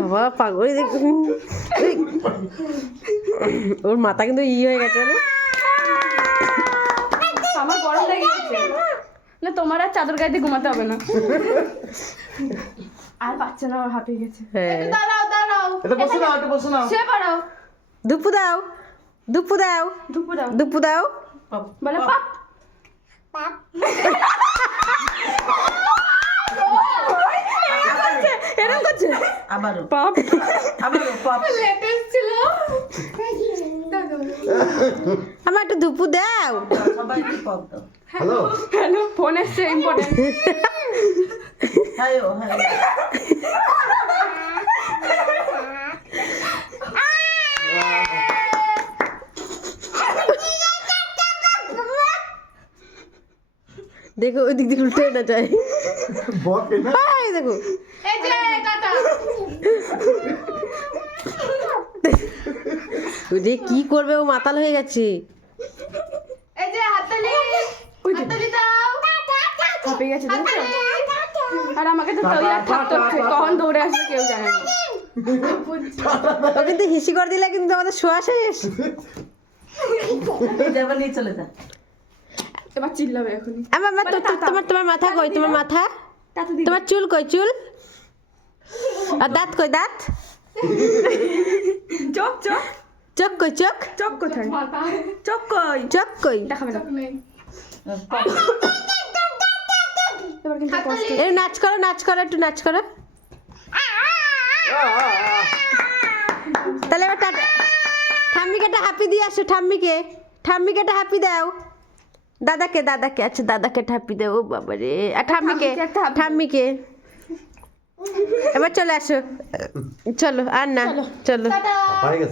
বাবা পাগল দেখুন, ওর মাথা কিন্তু হয়ে গেছে না? আমার গরম লেগে গেছে না, তোমার আর চাদর গায়ে দিয়ে ঘুমাতে হবে না। আর বাচ্চা না, আমার হাঁপিয়ে গেছে। হ্যাঁ। দাঁড়াও দাঁড়াও, এটা বসো না, এটা বসো না। শুয়ে পড়ো। দুপু দাও, দুপু দাও, দুপুর দাও, দুপু দাও। বলে পাপ। এরকম করছে আবারও পাপ। আবারও পপ লেটেস্ট ছিল। আমার একটু দুপু দাও। সবাই একটু পপ দাও। হ্যালো হ্যালো, ফোন এসছে ইম্পর্টেন্ট। হ্যালো হ্যালো দেখো ওই দিক দিয়ে উল্টে না যায়। বকে না। এই দেখো এই যে টাটা। ওই যে কি করবে, ও মাতাল হয়ে গেছে। এই যে হাততালি, হাততালি দাও। হাঁপিয়ে গেছে দেখছো? আর আমাকে তো তৈরি থাকতে হচ্ছে, কখন দৌড়ে আসবে কেউ জানে না। ও কিন্তু হিসি করে দিলে কিন্তু আমাদের শোয়া শেষ। যাবার নিয়ে চলে যা। এবার চিল্লাবে এখনই। আমার তোমার মাথা কই, তোমার মাথা, টাটা দিদি। তোমার চুল কই, চুল আর দাঁত কই, দাঁত, চোখ চোখ চোখ কই, চোখ, চোখ কোথায়? চোখ কই? চোখ কই। দেখাবে না। পপ এবার কিন্তু কষ্ট। এই নাচ করো, নাচ করো, একটু নাচ করো। তাহলে এবার ঠাম্মিকে একটা হ্যাপি দিয়ে আসো, ঠাম্মিকে একটা হ্যাপি দাও। দাদাকে আচ্ছা দাদাকে একটা হ্যাপি দাও। ও বাবা রে, আর ঠাম্মিকে এবার চলে আসো, চলো আর না, চলো। টাটা। হয়ে গেছে।